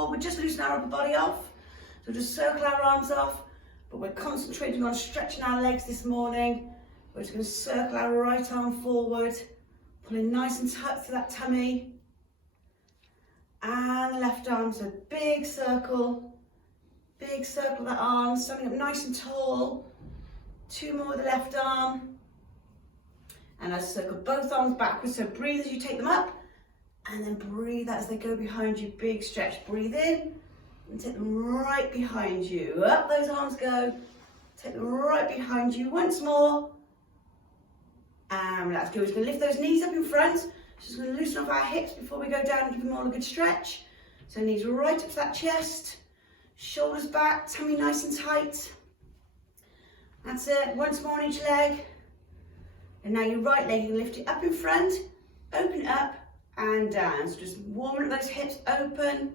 tall. We're just loosening our upper body off. So just circle our arms off, but we're concentrating on stretching our legs this morning. We're just going to circle our right arm forward, pulling nice and tight through that tummy. And the left arm, so big circle of that arm, standing up nice and tall. 2 more with the left arm. And I circle both arms backwards, so breathe as you take them up, and then breathe out as they go behind you, big stretch. Breathe in, and take them right behind you. Up those arms go, take them right behind you. Once more. And relax. Good. We're just going to lift those knees up in front. Just going to loosen off our hips before we go down and give them all a good stretch. So knees right up to that chest, shoulders back, tummy nice and tight. That's it. Once more on each leg. And now your right leg, you can lift it up in front, open it up and down. So just warming up those hips, open,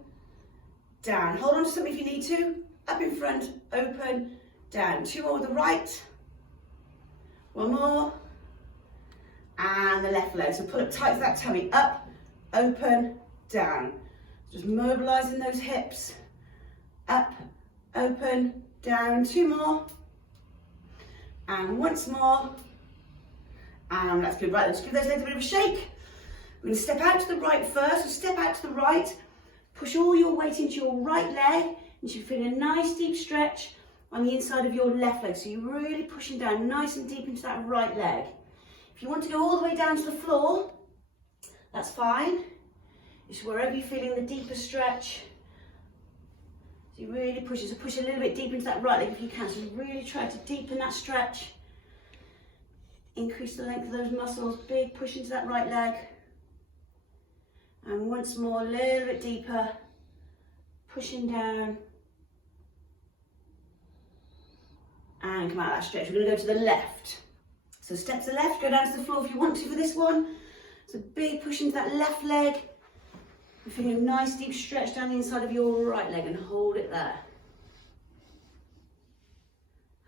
down. Hold on to something if you need to. Up in front, open, down. 2 more with the right. 1 more. And the left leg. So pull up tight to that tummy. Up, open, down. Just mobilising those hips. Up, open, down. 2 more. And once more. And that's good. Right, let's give those legs a bit of a shake. We're going to step out to the right first. So step out to the right. Push all your weight into your right leg. And you feel a nice deep stretch on the inside of your left leg. So you're really pushing down nice and deep into that right leg. If you want to go all the way down to the floor, that's fine. It's wherever you're feeling the deeper stretch. So you really push it. So push a little bit deeper into that right leg if you can. So you really try to deepen that stretch. Increase the length of those muscles. Big push into that right leg. And once more, a little bit deeper. Pushing down. And come out of that stretch. We're going to go to the left. So step to the left, go down to the floor if you want to for this one. So big push into that left leg. You're feeling a nice deep stretch down the inside of your right leg and hold it there.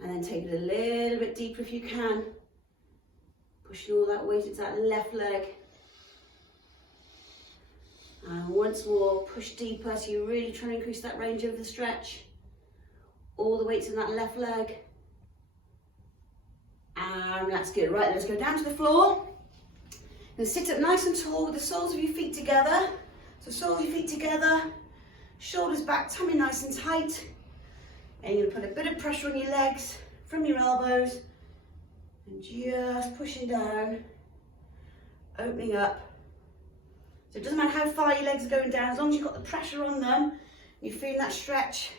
And then take it a little bit deeper if you can. Pushing all that weight into that left leg. And once more, push deeper so you're really trying to increase that range of the stretch. All the weights in that left leg. And that's good. Right, let's go down to the floor. And sit up nice and tall with the soles of your feet together. So soles of your feet together, shoulders back, tummy nice and tight. And you're going to put a bit of pressure on your legs from your elbows. And just pushing down, opening up. So it doesn't matter how far your legs are going down, as long as you've got the pressure on them, you're feeling that stretch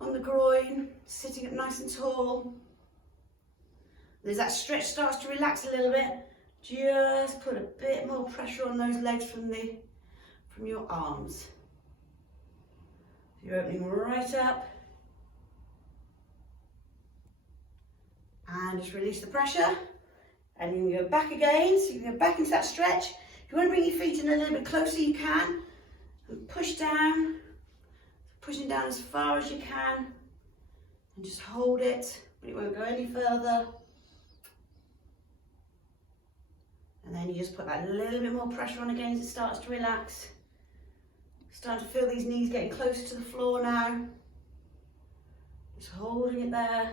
on the groin, sitting up nice and tall. As that stretch starts to relax a little bit, just put a bit more pressure on those legs from your arms. So you're opening right up. And just release the pressure. And you can go back again, so you can go back into that stretch. If you want to bring your feet in a little bit closer, you can. And push down, pushing down as far as you can. And just hold it, but it won't go any further. And then you just put that little bit more pressure on again as it starts to relax. Starting to feel these knees getting closer to the floor now. Just holding it there.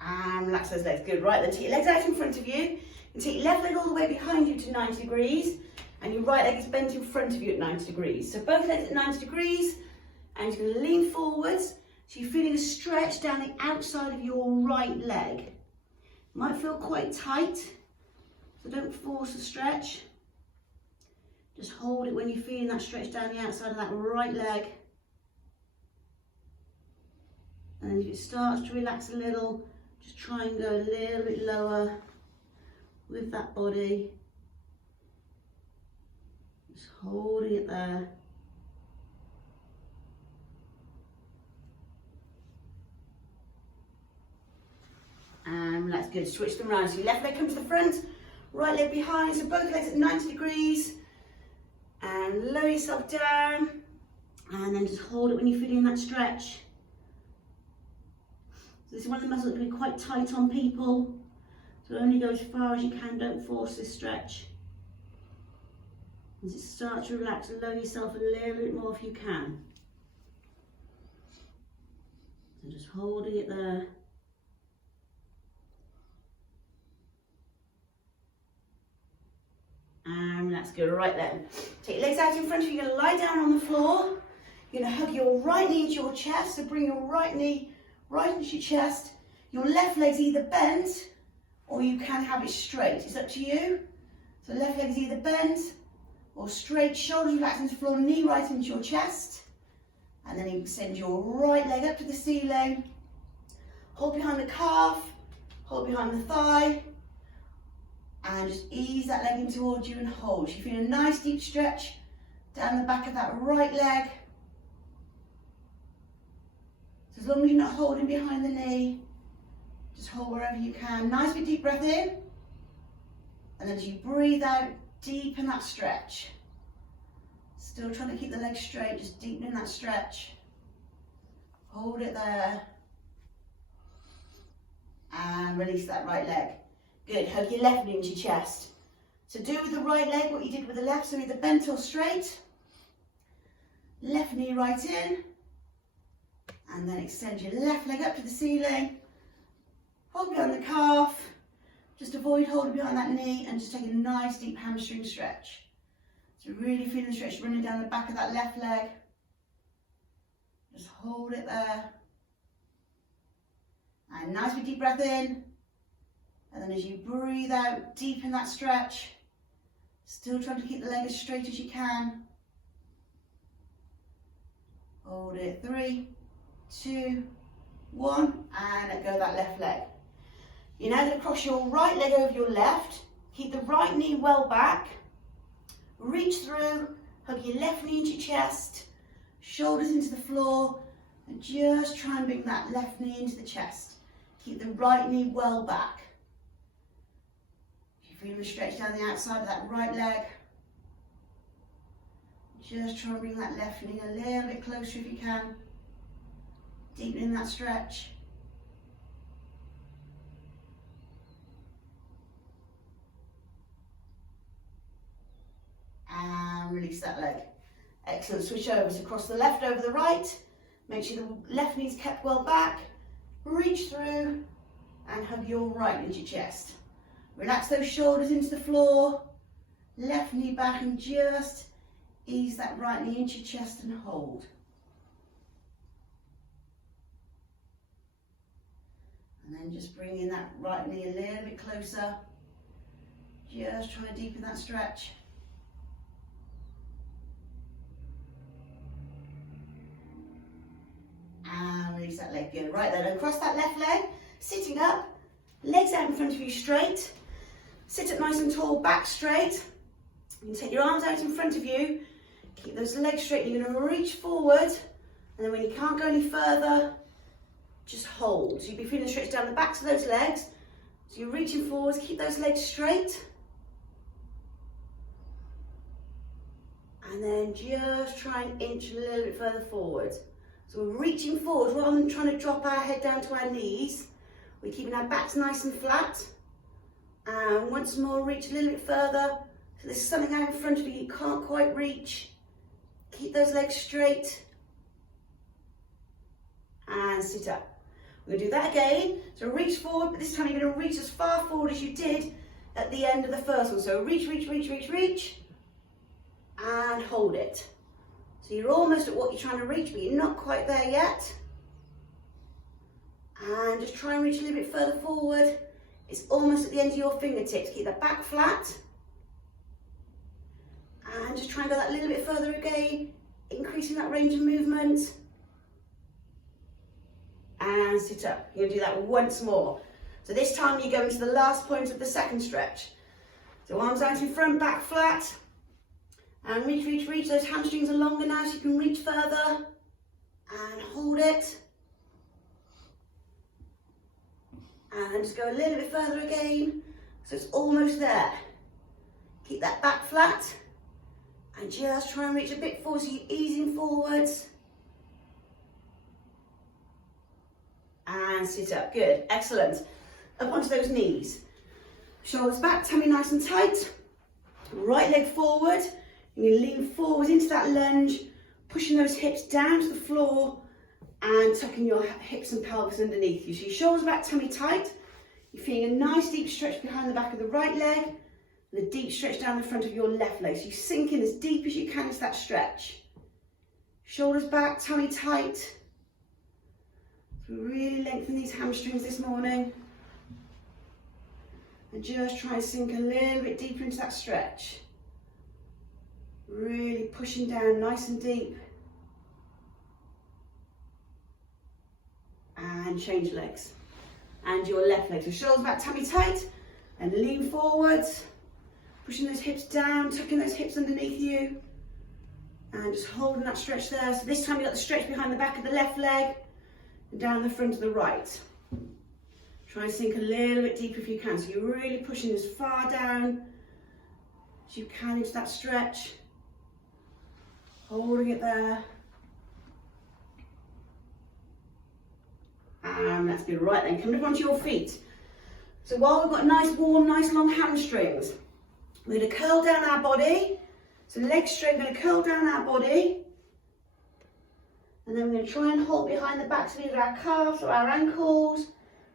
And relax those legs. Good. Right, then take your legs out in front of you. And take your left leg all the way behind you to 90 degrees. And your right leg is bent in front of you at 90 degrees. So both legs at 90 degrees. And you're going to lean forwards. So you're feeling a stretch down the outside of your right leg. Might feel quite tight. So don't force the stretch. Just hold it when you're feeling that stretch down the outside of that right leg. And then if it starts to relax a little, just try and go a little bit lower with that body. Just holding it there. And that's good. Switch them around. So your left leg comes to the front, right leg behind. So both legs at 90 degrees. And lower yourself down. And then just hold it when you're feeling that stretch. So this is one of the muscles that can be quite tight on people. So only go as far as you can, don't force this stretch. As it starts to relax, allow yourself a little bit more if you can. And just holding it there. And relax, good, right then. Take your legs out in front of you, you're gonna lie down on the floor. You're gonna hug your right knee into your chest, so bring your right knee right into your chest. Your left leg's either bent, or you can have it straight, it's up to you. So left leg's either bent, or straight, shoulders relaxed into the floor, knee right into your chest. And then you extend your right leg up to the ceiling. Hold behind the calf, hold behind the thigh. And just ease that leg in towards you and hold. So you feel a nice deep stretch down the back of that right leg. So as long as you're not holding behind the knee, just hold wherever you can. Nice big deep breath in. And then as you breathe out, deepen that stretch. Still trying to keep the legs straight, just deepening that stretch. Hold it there. And release that right leg. Good, hug your left knee into your chest. So do with the right leg what you did with the left, so either bent or straight. Left knee right in. And then extend your left leg up to the ceiling. Hold behind the calf. Just avoid holding behind that knee and just take a nice deep hamstring stretch. So really feel the stretch running down the back of that left leg. Just hold it there. And nice big deep breath in. And then as you breathe out, deepen that stretch. Still trying to keep the leg as straight as you can. Hold it, 3, 2, 1, and let go of that left leg. You're now going to cross your right leg over your left. Keep the right knee well back. Reach through, hug your left knee into your chest, shoulders into the floor, and just try and bring that left knee into the chest. Keep the right knee well back. Feel the stretch down the outside of that right leg. Just try and bring that left knee a little bit closer if you can. Deepening that stretch. And release that leg. Excellent, switch over. So cross the left over the right. Make sure the left knee's kept well back. Reach through and hug your right into your chest. Relax those shoulders into the floor, left knee back, and just ease that right knee into your chest and hold. And then just bring in that right knee a little bit closer, just trying to deepen that stretch. And release that leg, good. Right then, across that left leg, sitting up, legs out in front of you straight. Sit up nice and tall, back straight. You can take your arms out in front of you. Keep those legs straight. You're going to reach forward. And then when you can't go any further, just hold. So you'll be feeling the stretch down the backs of those legs. So you're reaching forwards, keep those legs straight. And then just try and inch a little bit further forward. So we're reaching forward rather than trying to drop our head down to our knees. We're keeping our backs nice and flat. And once more, reach a little bit further. So there's something out in front of you you can't quite reach. Keep those legs straight. And sit up. We're going to do that again. So reach forward, but this time you're going to reach as far forward as you did at the end of the first one. So reach, reach, reach, reach, reach. And hold it. So you're almost at what you're trying to reach, but you're not quite there yet. And just try and reach a little bit further forward. It's almost at the end of your fingertips. Keep the back flat. And just try and go that little bit further again, increasing that range of movement. And sit up. You're going to do that once more. So this time you go into the last point of the second stretch. So arms out in front, back flat. And reach, reach, reach. Those hamstrings are longer now so you can reach further. And hold it. And just go a little bit further again. So it's almost there. Keep that back flat. And just try and reach a bit forward so you're easing forwards. And sit up. Good. Excellent. Up onto those knees. Shoulders back, tummy nice and tight. Right leg forward. You lean forward into that lunge, pushing those hips down to the floor and tucking your hips and pelvis underneath you. So your shoulders back, tummy tight. You're feeling a nice deep stretch behind the back of the right leg and a deep stretch down the front of your left leg. So you sink in as deep as you can into that stretch. Shoulders back, tummy tight. So really lengthen these hamstrings this morning. And just try and sink a little bit deeper into that stretch. Really pushing down nice and deep. And change legs. And your left leg. So shoulders back, tummy tight. And lean forwards. Pushing those hips down, tucking those hips underneath you. And just holding that stretch there. So this time you've got the stretch behind the back of the left leg. And down the front of the right. Try and sink a little bit deeper if you can. So you're really pushing as far down as you can into that stretch. Holding it there. And that's good. Right then, come up onto your feet. So while we've got nice warm, nice long hamstrings, we're going to curl down our body. So legs straight, we're going to curl down our body. And then we're going to try and hold behind the backs of either our calves or our ankles.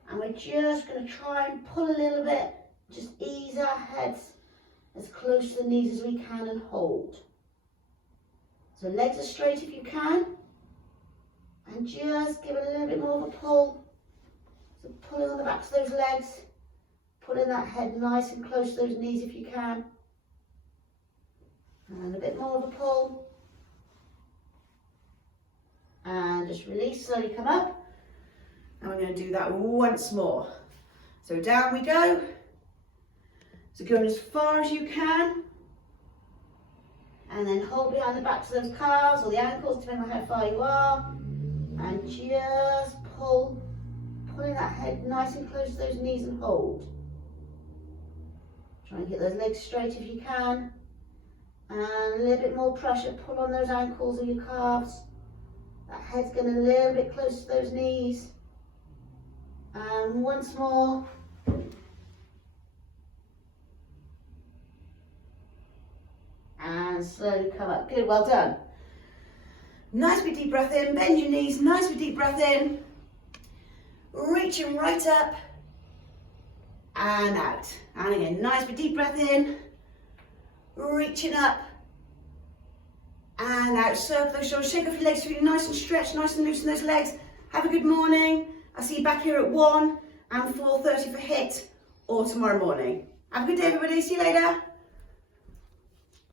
And we're just going to try and pull a little bit. Just ease our heads as close to the knees as we can and hold. So legs are straight if you can. And just give it a little bit more of a pull. So pulling on the backs of those legs. Pulling that head nice and close to those knees if you can. And a bit more of a pull. And just release, slowly come up. And we're going to do that once more. So down we go. So going as far as you can. And then hold behind the backs of those calves or the ankles, depending on how far you are. And just pull. Pulling that head nice and close to those knees and hold. Try and get those legs straight if you can. And a little bit more pressure. Pull on those ankles or your calves. That head's going a little bit close to those knees. And once more. And slowly come up. Good, well done. Nice big deep breath in. Bend your knees. Nice big deep breath in. Reaching right up. And out. And again, nice big deep breath in. Reaching up. And out. Circle those shoulders. Shake off your legs. Feeling nice and stretched. Nice and loose in those legs. Have a good morning. I'll see you back here at 1 and 4:30 for HIIT or tomorrow morning. Have a good day, everybody. See you later.